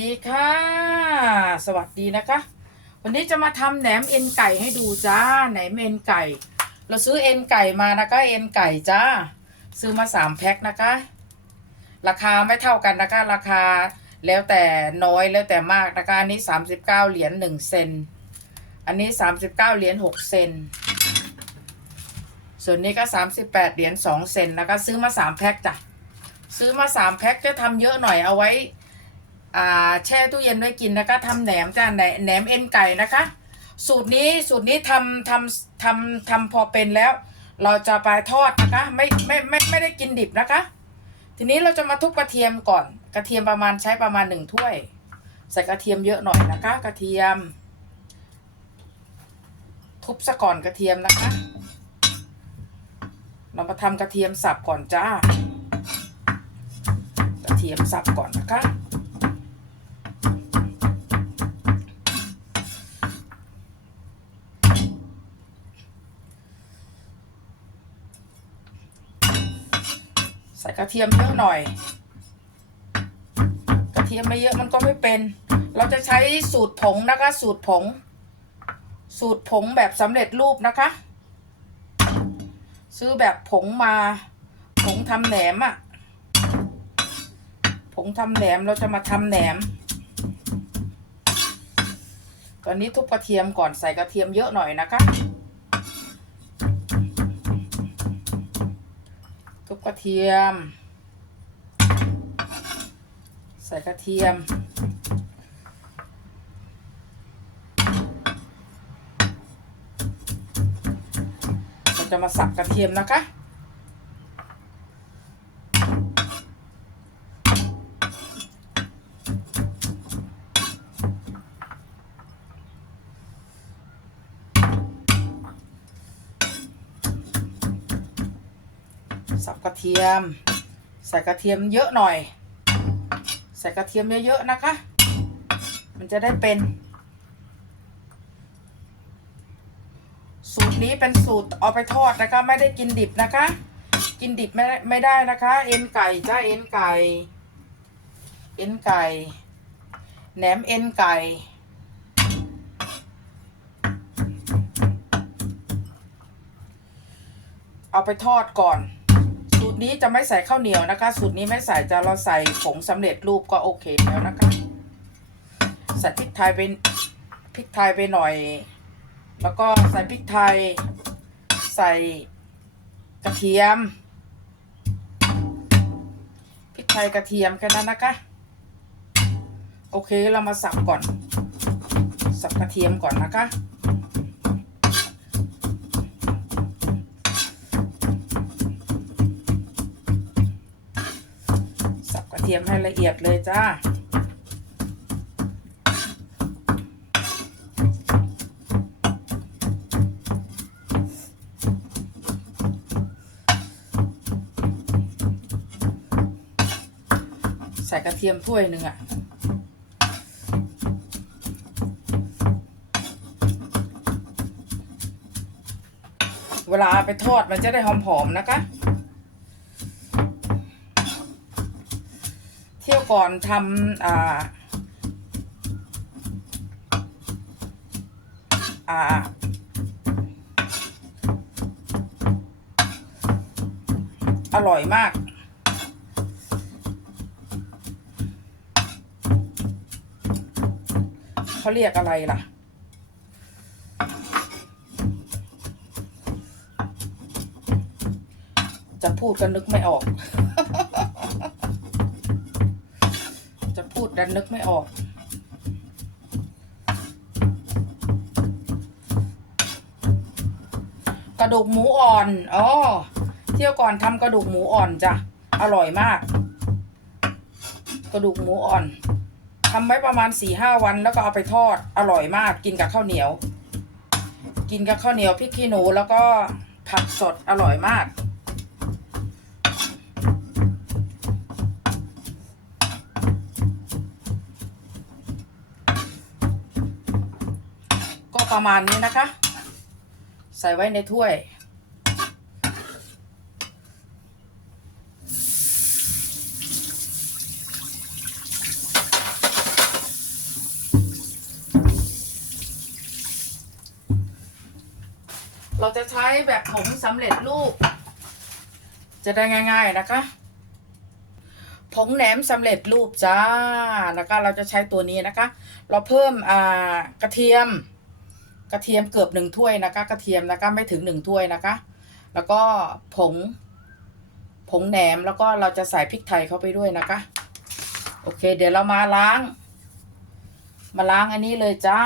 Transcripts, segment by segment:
ดีค่ะ สวัสดีนะคะ วันนี้จะมาทำแหนมเอ็นไก่ให้ดูจ้าแหนมเอ็นไก่ เราซื้อเอ็นไก่มานะคะเอ็นไก่จ้า ซื้อมาสามแพ็คนะคะ ราคาไม่เท่ากันนะคะ ราคาแล้วแต่น้อยแล้วแต่มากนะคะ อันนี้สามสิบเก้าเหรียญหนึ่งเซน อันนี้สามสิบเก้าเหรียญหกเซน ส่วนนี้ก็สามสิบแปดเหรียญสองเซนนะคะ ซื้อมาสามแพ็คจ้ะ ซื้อมาสามแพ็คจะทำเยอะหน่อยเอาไว้ แช่ตู้เย็นไว้กินนะคะทำแหนมจ้าแหนมเอ็นไก่นะคะ สูตรนี้สูตรนี้ทำทำทำทำพอเป็นแล้ว เราจะไปทอดนะคะไม่ไม่ไม่ไม่ได้กินดิบนะคะ ทีนี้เราจะมาทุบกระเทียมก่อน กระเทียมประมาณใช้ประมาณหนึ่งถ้วย ใส่กระเทียมเยอะหน่อยนะคะ กระเทียม ทุบซะก่อนกระเทียมนะคะ เรามาทำกระเทียมสับก่อนจ้ากระเทียมสับก่อนนะคะ ใส่กระเทียมเยอะหน่อย กระเทียมไม่เยอะมันก็ไม่เป็น เราจะใช้สูตรผงนะคะ สูตรผง สูตรผงแบบสำเร็จรูปนะคะ ซื้อแบบผงมา ผงทำแหนมอะ่ะ ผงทำแหนมเราจะมาทำแหนม ตอนนี้ทุบกระเทียมก่อนใส่กระเทียมเยอะหน่อยนะคะ กระเทียม ใส่กระเทียม เราจะมาสับกระเทียมนะคะ สับกระเทียม ใส่กระเทียมเยอะหน่อย ใส่กระเทียมเยอะๆนะคะ มันจะได้เป็น สูตรนี้เป็นสูตรเอาไปทอดนะคะ ไม่ได้กินดิบนะคะ กินดิบไม่ได้ไม่ได้นะคะ เอ็นไก่จ้าเอ็นไก่ เอ็นไก่แหนมเอ็นไก่เอาไปทอดก่อน ตรนี้จะไม่ใส่ข้าวเหนียวนะคะ สูตรนี้ไม่ใส่จะเราใส่ผงสำเร็จรูปก็โอเคแล้วนะคะใส่พริกไทยไปพริกไทยไปหน่อย แล้วก็ใส่พริกไทย ใส่กระเทียมพริกไทยกระเทียมแค่นั้นนะคะ โอเคเรามาสับก่อน สับกระเทียมก่อนนะคะ เทียมให้ละเอียดเลยจ้าใส่กระเทียมถ้วยหนึ่งอะเวลาไปทอดมันจะได้หอมๆนะคะ เที่ยว ก่อนทำอ่าอ่าอร่อยมาก เขาเรียกอะไรล่ะ จะพูดก็นึกไม่ออก ดันนึกไม่ออก กระดูกหมูอ่อนอ๋อเที่ยวก่อนทำกระดูกหมูอ่อนจ้ะ อร่อยมาก กระดูกหมูอ่อนทำไว้ประมาณสี่ห้าวันแล้วก็เอาไปทอด อร่อยมาก กินกับข้าวเหนียว กินกับข้าวเหนียวพริกขี้หนูแล้วก็ผักสดอร่อยมาก ประมาณนี้นะคะ ใส่ไว้ในถ้วย เราจะใช้แบบผงสำเร็จรูป จะได้ง่าย ๆนะคะผงแหนมสำเร็จรูปจ้านะคะเราจะใช้ตัวนี้นะคะ เราเพิ่มกระเทียม กระเทียมเกือบหนึ่งถ้วยนะคะกระเทียมนะคะไม่ถึงหนึ่งถ้วยนะคะ แล้วก็ผง ผงแหนมแล้วก็เราจะใส่พริกไทยเข้าไปด้วยนะคะ โอเค เดี๋ยวเรามาล้าง มาล้างอันนี้เลยจ้า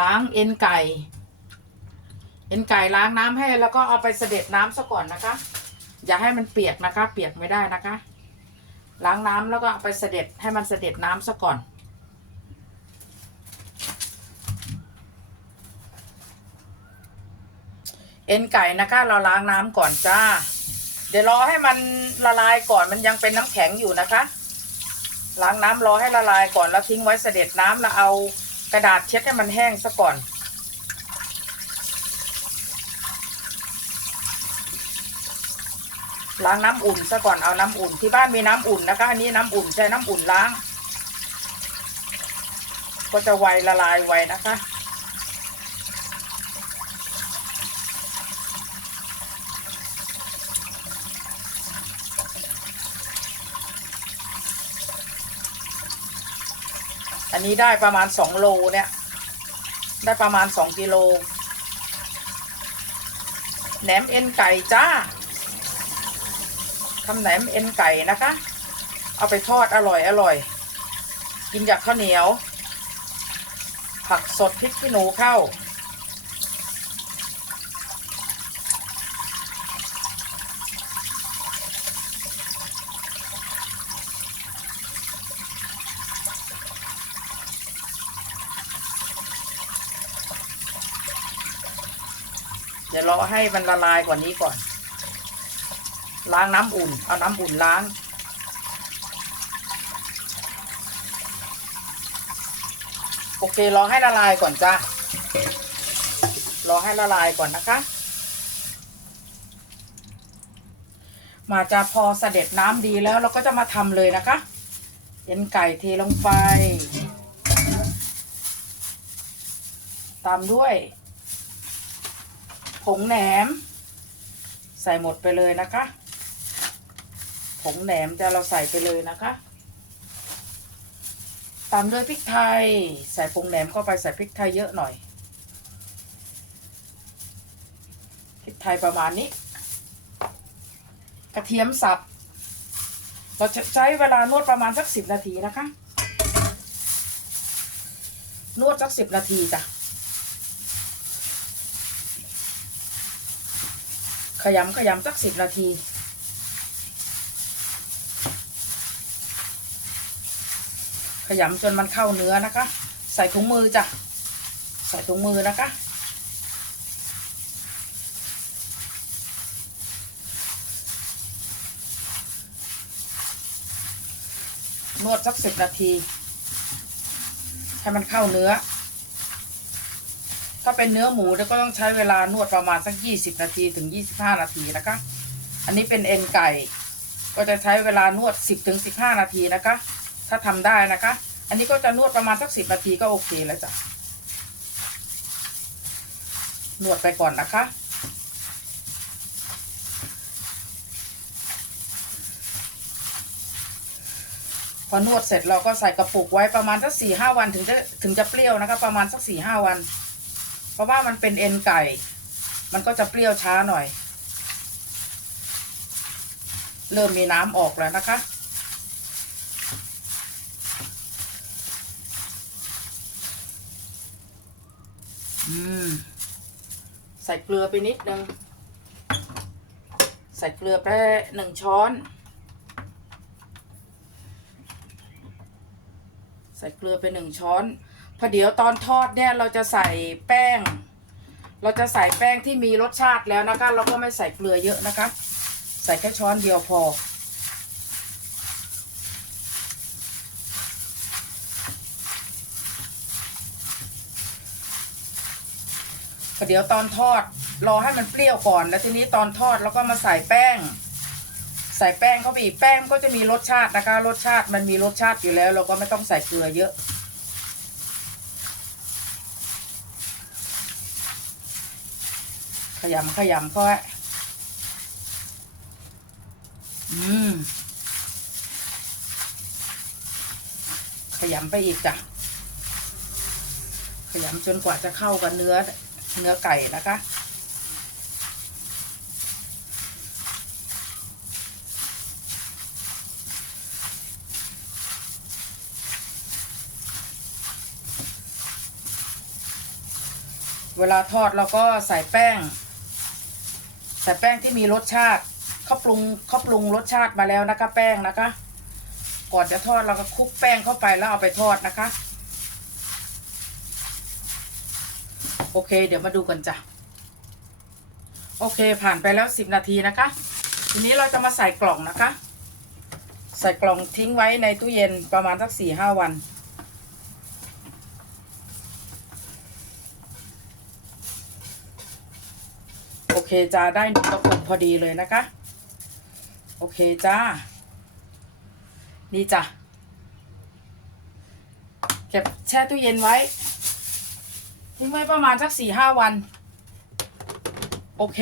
ล้างเอ็นไก่เอ็นไก่ล้างน้ำให้แล้วก็เอาไปเสด็จน้ำซะก่อนนะคะ อย่าให้มันเปียกนะคะ เปียกไม่ได้นะคะ ล้างน้ำแล้วก็เอาไปเสด็จให้มันเสด็จน้ำซะก่อน เอ็นไก่นะคะ เราล้างน้ำก่อนจ้า เดี๋ยวรอให้มันละลายก่อนมันยังเป็นน้ำแข็งอยู่นะคะ ล้างน้ำรอให้ละลายก่อนแล้วทิ้งไว้เสด็จน้ำแล้วเอากระดาษเช็ดให้มันแห้งซะก่อน ล้างน้ำอุ่นซะก่อนเอาน้ำอุ่นที่บ้านมีน้ำอุ่นนะคะอันนี้น้ำอุ่นใช้น้ำอุ่นล้าง ก็จะไวละลายไวนะคะ อันนี้ได้ประมาณสองโลเนี่ย ได้ประมาณสองกิโลแหนมเอ็นไก่จ้าทำแหนมเอ็นไก่นะคะ เอาไปทอดอร่อยอร่อย กินจากข้าวเหนียว ผักสดพริกขี้หนูเข้า เดี๋ยวรอ ให้มันละลายกว่านี้ก่อน ล้างน้ำอุ่น เอาน้ำอุ่นล้าง โอเครอให้ละลายก่อนจ้ารอให้ละลายก่อนนะคะ มาจะพอเสด็จน้ำดีแล้วเราก็จะมาทำเลยนะคะ เอ็นไก่เทลงไป ตามด้วย งแหนม ใส่หมดไปเลยนะคะ ผงแหนมจะเราใส่ไปเลยนะคะตามด้วยพริกไทย ใส่ผงแหนมเข้าไปใส่พริกไทยเยอะหน่อยพริกไทยประมาณนี้ กระเทียมสับ เราจะใช้เวลานวดประมาณสักสิบนาทีนะคะ นวดสักสิบนาทีจ้ะ ขยำขยำสักสิบนาที ขยำจนมันเข้าเนื้อนะคะ ใส่ถุงมือจ้ะ ใส่ถุงมือนะคะ นวดสักสิบนาที ให้มันเข้าเนื้อ ถ้าเป็นเนื้อหมูเดี๋ยก็ต้องใช้เวลานวดประมาณสักยี่สิบนาทีถึงยี่สิบห้านาทีนะคะ อันนี้เป็นเอ็นไก่ ก็จะใช้เวลานวดสิบถึงสิบห้านาทีนะคะ ถ้าทำได้นะคะ อันนี้ก็จะนวดประมาณสักสิบนาทีก็โอเคแล้วจ้ะ นวดไปก่อนนะคะพอนวดเสร็จเราก็ใส่กระปุกไว้ประมาณสักสี่ห้าวันถึงจะถึงจะเปรี้ยวนะคะ ประมาณสักสี่ห้าวัน ราะว่ามันเป็นเอ็นไก่ มันก็จะเปรี้ยวช้าหน่อย เริ่มมีน้ำออกแล้วนะคะ อืม ใส่เกลือไปนิดนึง ใส่เกลือไปหนึ่งช้อน ใส่เกลือไปหนึ่งช้อน พอเดี๋ยวตอนทอดเนี่ยเราจะใส่แป้ง เราจะใส่แป้งที่มีรสชาติแล้วนะคะ เราก็ไม่ใส่เกลือเยอะนะคะ ใส่แค่ช้อนเดียวพอ พอเดี๋ยวตอนทอดรอให้มันเปรี้ยวก่อน แล้วทีนี้ตอนทอดเราก็มาใส่แป้ง ใส่แป้งเข้าไปอีกแป้งก็จะมีรสชาตินะคะ รสชาติมันมีรสชาติอยู่แล้ว เราก็ไม่ต้องใส่เกลือเยอะ ขยำขยำเข้าไว้อืม ขยำไปอีกจ้ะ ขยำจนกว่าจะเข้ากับเนื้อ เนื้อไก่นะคะเวลาทอดเราก็ใส่แป้ง ใส่แป้งที่มีรสชาติเขาปรุงเขาปรุงรสชาติมาแล้วนะคะ แป้งนะคะ ก่อนจะทอดเราก็คลุกแป้งเข้าไปแล้วเอาไปทอดนะคะ โอเค เดี๋ยวมาดูกันจ้ะโอเค ผ่านไปแล้วสิบนาทีนะคะ ทีนี้เราจะมาใส่กล่องนะคะ ใส่กล่องทิ้งไว้ในตู้เย็นประมาณสักสี่ห้าวัน เคจ้าได้หนึ่งกระปุกพอดีเลยนะคะ โอเคจ้า นี่จ้ะเก็บแช่ตู้เย็นไว้ ทิ้งไว้ประมาณสักสี่ห้าวัน โอเค